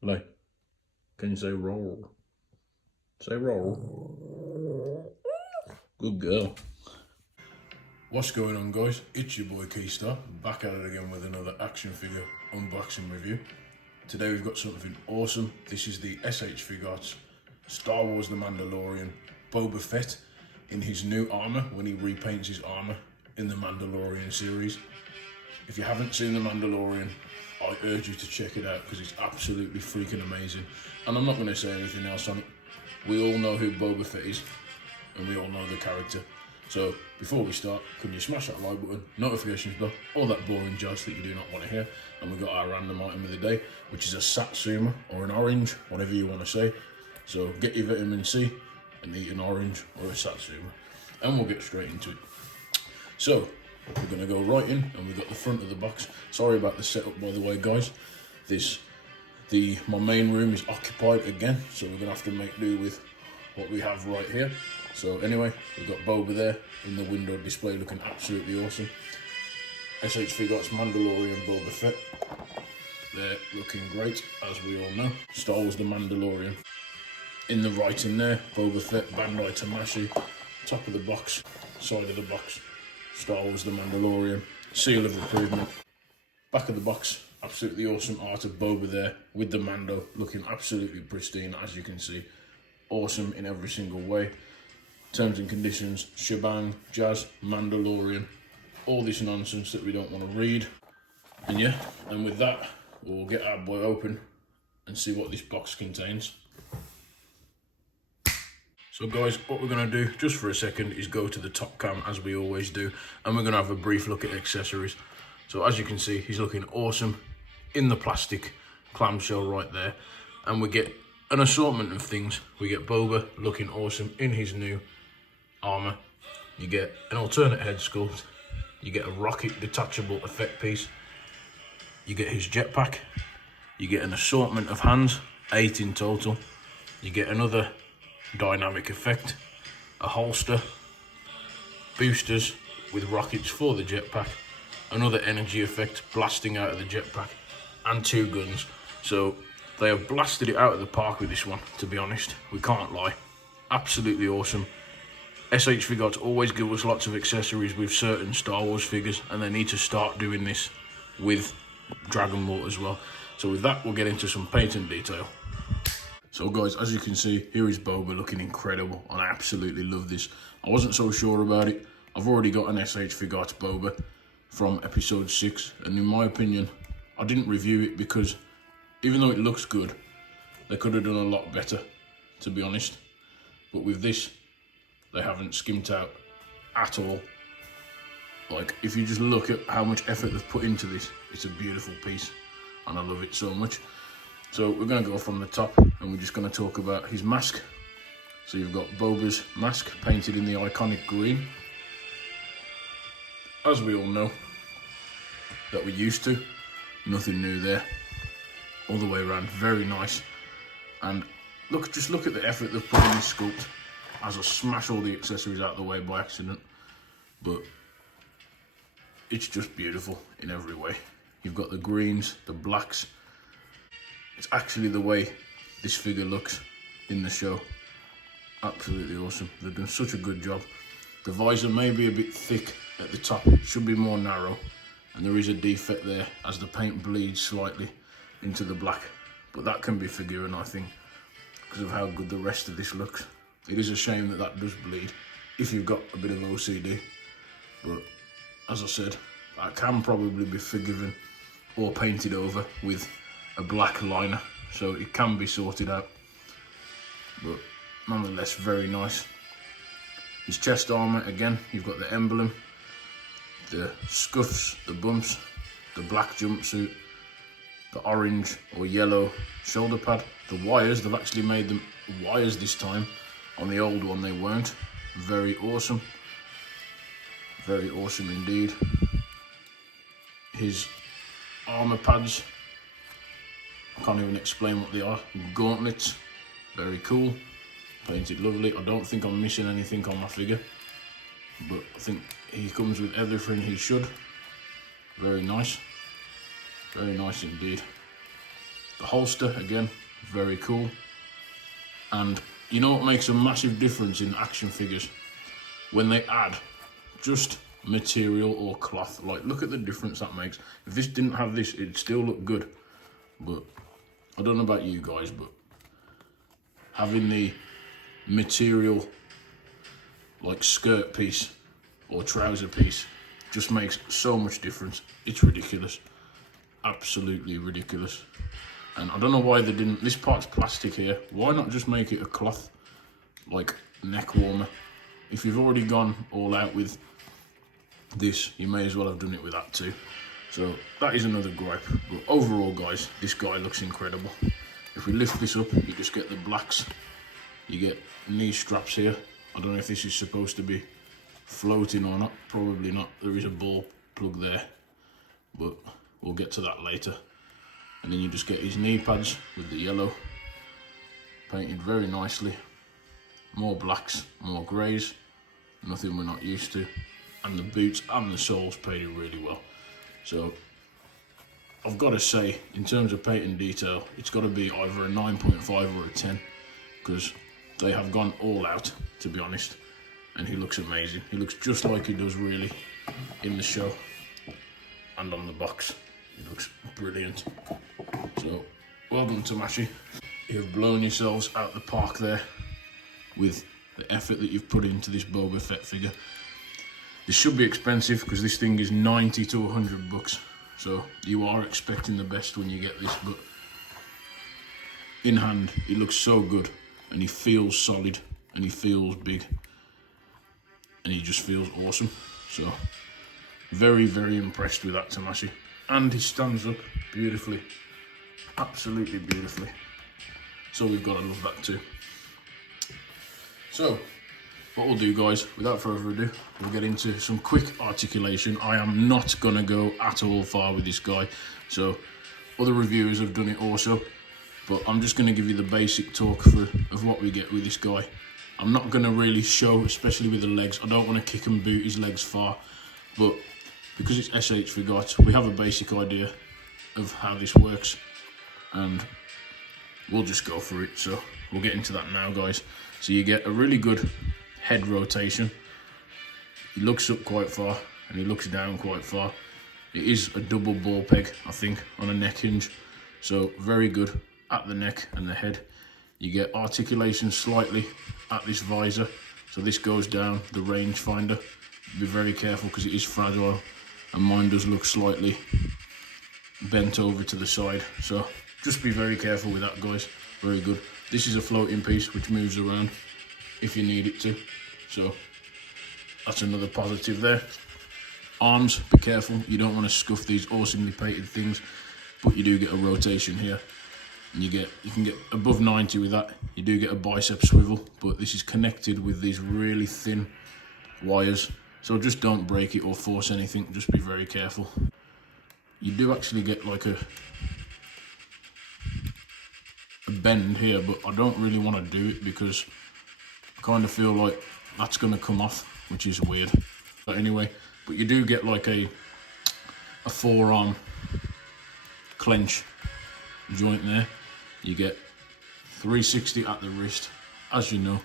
Like, can you say roll? Say roll. Good girl. What's going on, guys? It's your boy Keystar, back at it again with another action figure unboxing review. Today we've got something awesome. This is the SH Figuarts Star Wars The Mandalorian Boba Fett in his new armour when he repaints his armour in the Mandalorian series. If you haven't seen The Mandalorian, I urge you to check it out because it's absolutely freaking amazing. And I'm not going to say anything else on it. We all know who Boba Fett is and we all know the character. So before we start, can you smash that like button, notifications bell, all that boring jazz that you do not want to hear. And we've got our random item of the day, which is a Satsuma or an orange, whatever you want to say. So get your vitamin C and eat an orange or a Satsuma. And we'll get straight into it. So we're going to go right in, and we've got the front of the box. Sorry about the setup, by the way, guys. My main room is occupied again, so we're going to have to make do with what we have right here. So anyway, we've got Boba there in the window display looking absolutely awesome. SH Figuarts Mandalorian Boba Fett. They're looking great, as we all know. Star Wars The Mandalorian. In the writing there, Boba Fett, Bandai Tamashii. Top of the box, side of the box, Star Wars The Mandalorian. Seal of approval. Back of the box, absolutely awesome art of Boba there with the Mando looking absolutely pristine, as you can see. Awesome in every single way. Terms and conditions, shebang, jazz, Mandalorian, all this nonsense that we don't want to read. And yeah, and with that, we'll get our boy open and see what this box contains. So guys, what we're going to do, just for a second, is go to the top cam as we always do, and we're going to have a brief look at accessories. So as you can see, he's looking awesome in the plastic clamshell right there, and we get an assortment of things. We get Boba looking awesome in his new armour. You get an alternate head sculpt. You get a rocket detachable effect piece. You get his jetpack. You get an assortment of hands, 8 in total. You get another dynamic effect, a holster, boosters with rockets for the jetpack, another energy effect blasting out of the jetpack, and 2 guns. So they have blasted it out of the park with this one, to be honest. We can't lie. Absolutely awesome. SH Figuarts always give us lots of accessories with certain Star Wars figures, and they need to start doing this with Dragon Ball as well. So with that, we'll get into some paint and detail. So guys, as you can see, here is Boba looking incredible, and I absolutely love this. I wasn't so sure about it. I've already got an SH Figuarts Boba from episode 6, and in my opinion, I didn't review it because even though it looks good, they could have done a lot better, to be honest. But with this, they haven't skimped out at all. Like, if you just look at how much effort they've put into this, it's a beautiful piece, and I love it so much. So we're going to go from the top, and we're just going to talk about his mask. So you've got Boba's mask painted in the iconic green, as we all know that we're used to. Nothing new there, all the way around, very nice. And look, just look at the effort they've put in this sculpt, as I smash all the accessories out of the way by accident. But it's just beautiful in every way. You've got the greens, the blacks. It's actually the way this figure looks in the show. Absolutely awesome. They've done such a good job. The visor may be a bit thick at the top. It should be more narrow. And there is a defect there as the paint bleeds slightly into the black. But that can be forgiven, I think, because of how good the rest of this looks. It is a shame that that does bleed if you've got a bit of OCD. But as I said, that can probably be forgiven or painted over with a black liner, so it can be sorted out. But nonetheless, very nice. His chest armour, again, you've got the emblem, the scuffs, the bumps, the black jumpsuit, the orange or yellow shoulder pad, the wires. They've actually made them wires this time. On the old one they weren't. Very awesome. Very awesome indeed. His armour pads, I can't even explain what they are. Gauntlets, very cool. Painted lovely. I don't think I'm missing anything on my figure, but I think he comes with everything he should. Very nice. Very nice indeed. The holster, again, very cool. And you know what makes a massive difference in action figures? When they add just material or cloth. Like, look at the difference that makes. If this didn't have this, it'd still look good. But I don't know about you guys, but having the material like skirt piece or trouser piece just makes so much difference. It's ridiculous. Absolutely ridiculous. And I don't know why they didn't, this part's plastic here, why not just make it a cloth, like neck warmer? If you've already gone all out with this, you may as well have done it with that too. So that is another gripe. But overall, guys, this guy looks incredible. If we lift this up, you just get the blacks. You get knee straps here. I don't know if this is supposed to be floating or not. Probably not. There is a ball plug there, but we'll get to that later. And then you just get his knee pads with the yellow, painted very nicely. More blacks, more greys, nothing we're not used to. And the boots and the soles painted really well. So I've got to say, in terms of paint and detail, it's got to be either a 9.5 or a 10, because they have gone all out, to be honest. And he looks amazing. He looks just like he does really in the show and on the box. He looks brilliant. So, well done, Tamashii. You have blown yourselves out the park there with the effort that you've put into this Boba Fett figure. This should be expensive because this thing is 90 to 100 bucks. So you are expecting the best when you get this, but in hand, he looks so good and he feels solid and he feels big and he just feels awesome. So very, very impressed with that, Tamashii. And he stands up beautifully, absolutely beautifully. So we've got to love that too. So what we'll do, guys, without further ado, we'll get into some quick articulation. I am not going to go at all far with this guy. So other reviewers have done it also, but I'm just going to give you the basic talk of what we get with this guy. I'm not going to really show, especially with the legs. I don't want to kick and boot his legs far, but because it's SH Figuarts, we have a basic idea of how this works, and we'll just go for it. So we'll get into that now, guys. So you get a really good head rotation. He looks up quite far and he looks down quite far. It is a double ball peg, I think, on a neck hinge. So very good at the neck and the head. You get articulation slightly at this visor. So this goes down the range finder. Be very careful because it is fragile, and mine does look slightly bent over to the side. So just be very careful with that, guys. Very good. This is a floating piece which moves around if you need it to. So that's another positive there. Arms, be careful. You don't want to scuff these awesomely painted things, but you do get a rotation here. And you can get above 90 with that. You do get a bicep swivel, but this is connected with these really thin wires. So just don't break it or force anything, just be very careful. You do actually get like a bend here, but I don't really want to do it because I kind of feel like that's going to come off, which is weird. But anyway, but you do get like a forearm clench joint there. You get 360 at the wrist, as you know,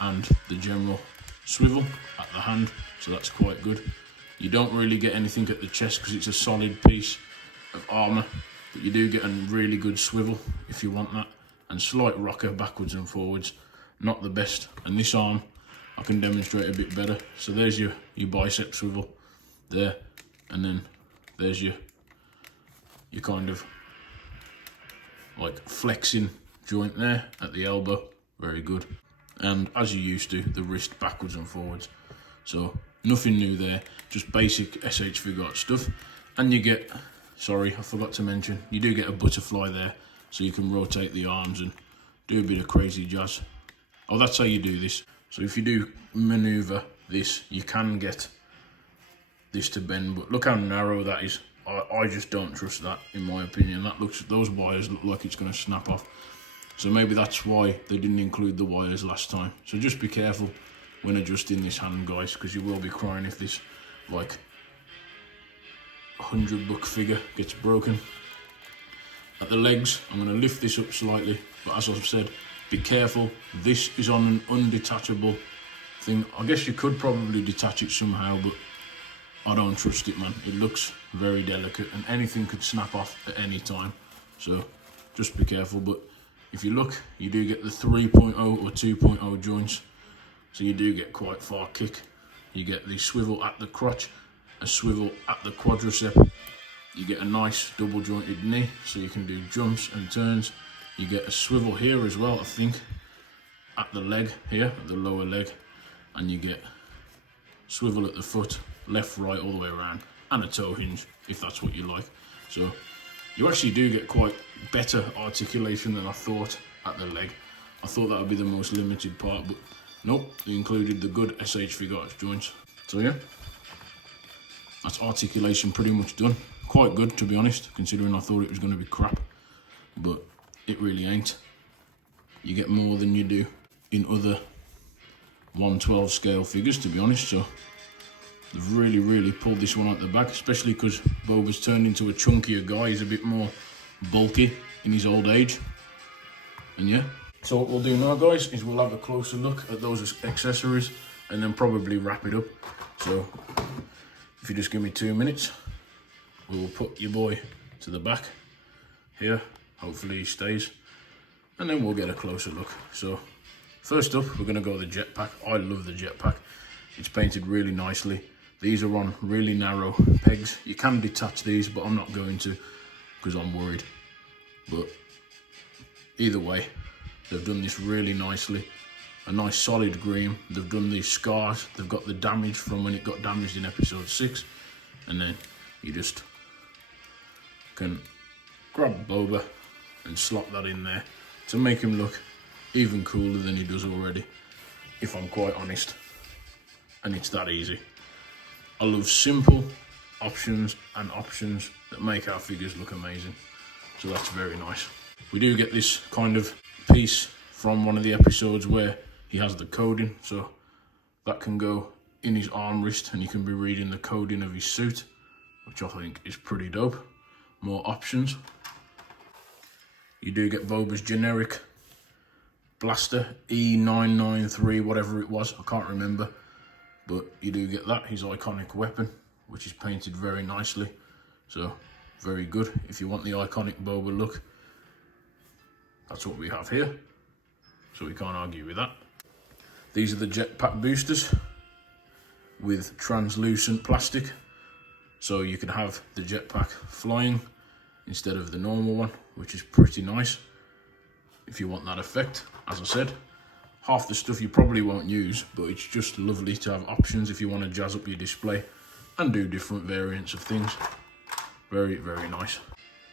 and the general swivel at the hand, so that's quite good. You don't really get anything at the chest because it's a solid piece of armour, but you do get a really good swivel if you want that, and slight rocker backwards and forwards. Not the best. And this arm I can demonstrate a bit better. So there's your bicep swivel there, and then there's your kind of like flexing joint there at the elbow. Very good. And as you used to, the wrist backwards and forwards. So nothing new there, just basic SH Figuarts stuff. And you get, sorry, I forgot to mention, you do get a butterfly there, so you can rotate the arms and do a bit of crazy jazz. Oh, that's how you do this. So if you do maneuver this, you can get this to bend, but look how narrow that is. I just don't trust that, in my opinion. Those wires look like it's going to snap off. So maybe that's why they didn't include the wires last time. So just be careful when adjusting this hand, guys, because you will be crying if this like $100 figure gets broken. At the legs, I'm going to lift this up slightly, but as I've said, be careful. This is on an undetachable thing. I guess you could probably detach it somehow, but I don't trust it, man. It looks very delicate and anything could snap off at any time. So just be careful. But if you look, you do get the 3.0 or 2.0 joints. So you do get quite far kick. You get the swivel at the crotch, a swivel at the quadricep. You get a nice double jointed knee, so you can do jumps and turns. You get a swivel here as well, I think, at the leg here, at the lower leg. And you get swivel at the foot, left, right, all the way around, and a toe hinge, if that's what you like. So you actually do get quite better articulation than I thought at the leg. I thought that would be the most limited part, but nope, they included the good SH Figuarts joints. So yeah, that's articulation pretty much done. Quite good, to be honest, considering I thought it was going to be crap, but it really ain't. You get more than you do in other 1/12 scale figures, to be honest. So they've really pulled this one out the back, especially because Boba's turned into a chunkier guy. He's a bit more bulky in his old age. And yeah, so what we'll do now, guys, is we'll have a closer look at those accessories and then probably wrap it up. So if you just give me 2 minutes, we will put your boy to the back here. Hopefully he stays, and then we'll get a closer look. So first up, we're going to go the jetpack. I love the jetpack. It's painted really nicely. These are on really narrow pegs. You can detach these, but I'm not going to because I'm worried. But either way, they've done this really nicely. A nice solid green. They've done these scars. They've got the damage from when it got damaged in episode 6. And then you just can grab Boba and slot that in there to make him look even cooler than he does already, if I'm quite honest. And it's that easy. I love simple options and options that make our figures look amazing. So that's very nice. We do get this kind of piece from one of the episodes where he has the coding, so that can go in his armrest and you can be reading the coding of his suit, which I think is pretty dope. More options. You do get Boba's generic blaster, E993, whatever it was, I can't remember. But you do get that, his iconic weapon, which is painted very nicely. So, very good. If you want the iconic Boba look, that's what we have here. So we can't argue with that. These are the jetpack boosters with translucent plastic. So you can have the jetpack flying instead of the normal one, which is pretty nice if you want that effect. As I said, half the stuff you probably won't use, but it's just lovely to have options if you want to jazz up your display and do different variants of things. Very nice.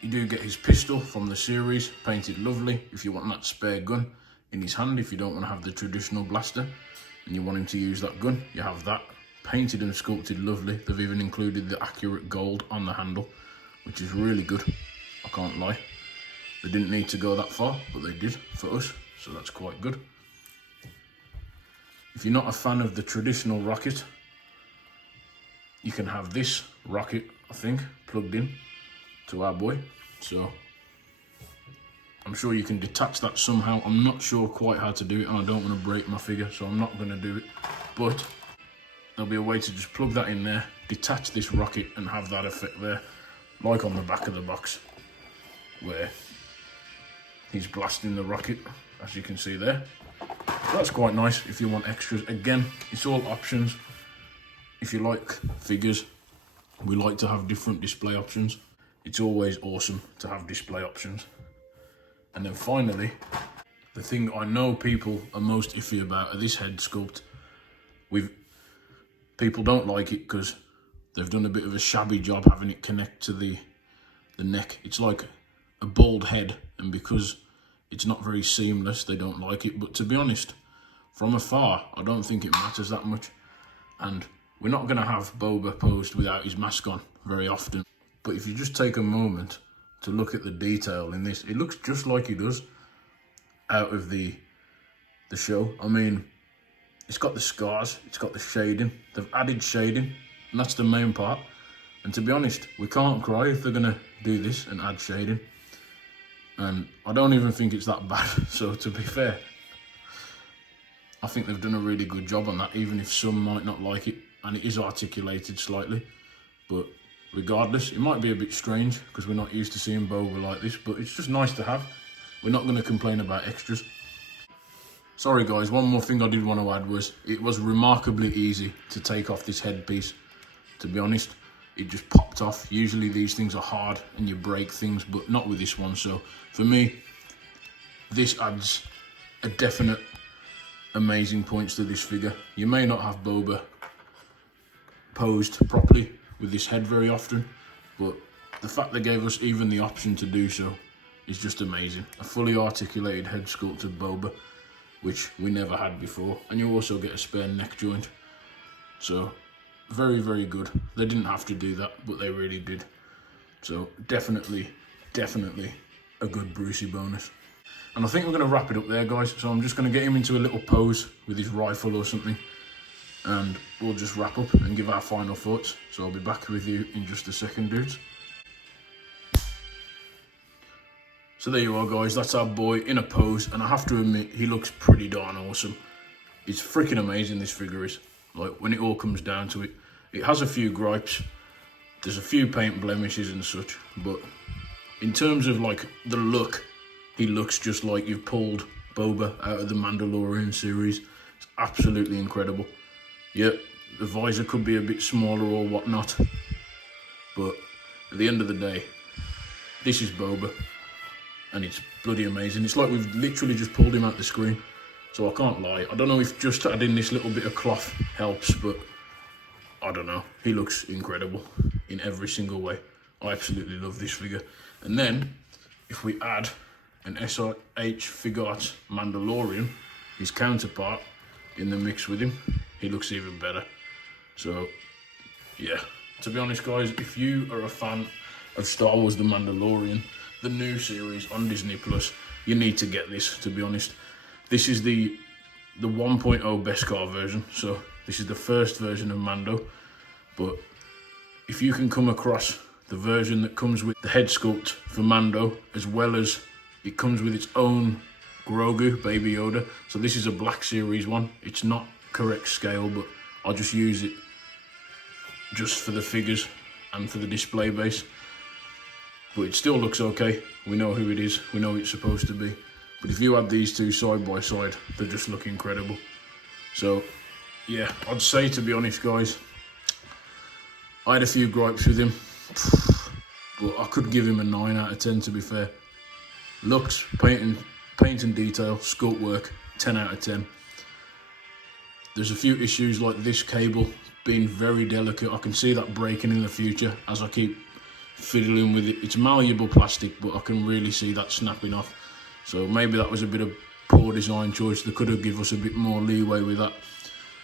You do get his pistol from the series, painted lovely if you want that spare gun in his hand. If you don't want to have the traditional blaster and you want him to use that gun, you have that painted and sculpted lovely. They've even included the accurate gold on the handle, which is really good, I can't lie. They didn't need to go that far, but they did for us, so that's quite good. If you're not a fan of the traditional rocket, you can have this rocket, I think, plugged in to our boy. So I'm sure you can detach that somehow. I'm not sure quite how to do it, and I don't want to break my figure, so I'm not going to do it. But there'll be a way to just plug that in there, detach this rocket, and have that effect there, like on the back of the box, where he's blasting the rocket, as you can see there. That's quite nice if you want extras. Again, it's all options. If you like figures, we like to have different display options. It's always awesome to have display options. And then finally, the thing I know people are most iffy about are this head sculpt. People don't like it because they've done a bit of a shabby job having it connect to the neck. It's like a bald head, and because it's not very seamless, they don't like it. But to be honest, from afar, I don't think it matters that much. And we're not going to have Boba posed without his mask on very often. But if you just take a moment to look at the detail in this, it looks just like he does out of the show. I mean, it's got the scars, it's got the shading. They've added shading, and that's the main part. And to be honest, we can't cry if they're going to do this and add shading. and I don't even think it's that bad. So to be fair, I think they've done a really good job on that, even if some might not like it, and it is articulated slightly. But regardless, it might be a bit strange because we're not used to seeing Boba like this, but it's just nice to have. We're not going to complain about extras. Sorry guys, one more thing I did want to add was, it was remarkably easy to take off this headpiece. To be honest, it just popped off. Usually these things are hard and you break things, but not with this one. So for me, this adds a definite amazing points to this figure. You may not have Boba posed properly with this head very often, but the fact they gave us even the option to do so is just amazing. A fully articulated head sculpted Boba, which we never had before, and you also get a spare neck joint. So very, very good. They didn't have to do that, but they really did. So definitely a good Brucey bonus. And I think we're going to wrap it up there, guys. So I'm just going to get him into a little pose with his rifle or something, and we'll just wrap up and give our final thoughts. So I'll be back with you in just a second, dudes. So there you are, guys, that's our boy in a pose, and I have to admit, he looks pretty darn awesome. It's freaking amazing, this figure is. Like, when it all comes down to it, it has a few gripes, there's a few paint blemishes and such, but in terms of like the look, he looks just like you've pulled Boba out of the Mandalorian series. It's absolutely incredible. Yep, the visor could be a bit smaller or whatnot, but at the end of the day, this is Boba. And it's bloody amazing. It's like we've literally just pulled him out the screen. So I can't lie. I don't know if just adding this little bit of cloth helps, but I don't know. He looks incredible in every single way. I absolutely love this figure. And then, if we add an SH Figuarts Mandalorian, his counterpart, in the mix with him, he looks even better. So, yeah. To be honest, guys, if you are a fan of Star Wars The Mandalorian, the new series on Disney Plus, you need to get this, to be honest. This is the 1.0 Beskar version, so this is the first version of Mando, but if you can come across the version that comes with the head sculpt for Mando, as well as it comes with its own Grogu, Baby Yoda, so this is a Black Series one. It's not correct scale, but I'll just use it just for the figures and for the display base. But it still looks okay. We know who it is. We know what it's supposed to be. But if you add these two side by side, they just look incredible. So, yeah, I'd say, to be honest, guys, I had a few gripes with him, but I could give him a 9 out of 10, to be fair. Looks, paint and detail, sculpt work, 10 out of 10. There's a few issues like this cable being very delicate. I can see that breaking in the future as I keep fiddling with it. It's malleable plastic, but I can really see that snapping off. So maybe that was a bit of poor design choice. They could have given us a bit more leeway with that.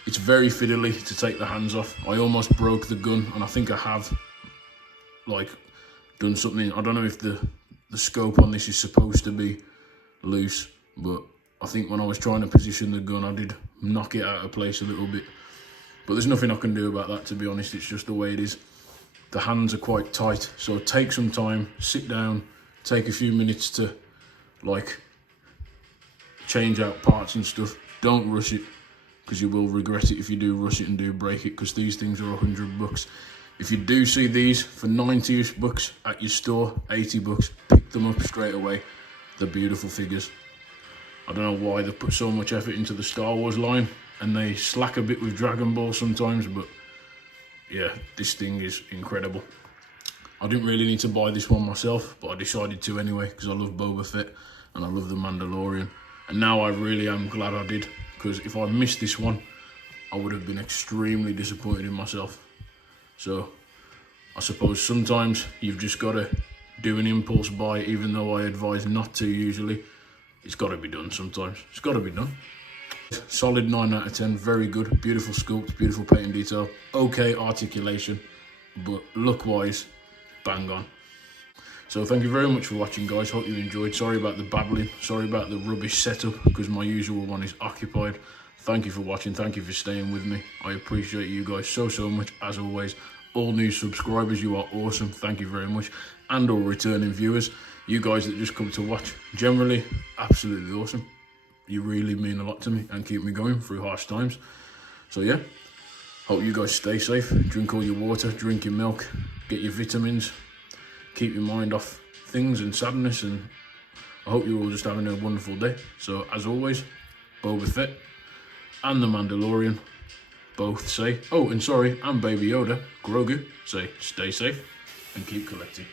It's very fiddly to take the hands off. I almost broke the gun, and I think I have like done something. I don't know if the scope on this is supposed to be loose, but I think when I was trying to position the gun, I did knock it out of place a little bit. But there's nothing I can do about that, to be honest. It's just the way it is. The hands are quite tight, so take some time, sit down, take a few minutes to like change out parts and stuff. Don't rush it, because you will regret it if you do rush it and do break it, because these things are $100. If you do see these for 90-ish bucks at your store, 80 bucks, pick them up straight away. They're beautiful figures. I don't know why they put so much effort into the Star Wars line, and they slack a bit with Dragon Ball sometimes, but yeah, this thing is incredible. I didn't really need to buy this one myself, but I decided to anyway, because I love Boba Fett and I love the Mandalorian. And now I really am glad I did, because if I missed this one, I would have been extremely disappointed in myself. So I suppose sometimes you've just got to do an impulse buy, even though I advise not to usually. It's got to be done sometimes. It's got to be done. Solid 9 out of 10, very good, beautiful sculpt, beautiful paint and detail, okay articulation, but look-wise, bang on. So thank you very much for watching, guys. Hope you enjoyed. Sorry about the babbling, sorry about the rubbish setup, because my usual one is occupied. Thank you for watching, thank you for staying with me. I appreciate you guys so much, as always. all new subscribers, you are awesome. Thank you very much. And all returning viewers, you guys that just come to watch, generally, absolutely awesome. You really mean a lot to me and keep me going through harsh times. So yeah, hope you guys stay safe, drink all your water, drink your milk, get your vitamins, keep your mind off things and sadness, and I hope you're all just having a wonderful day. So as always, Boba Fett and the Mandalorian both say, oh, and sorry, and Baby Yoda, Grogu, say stay safe and keep collecting.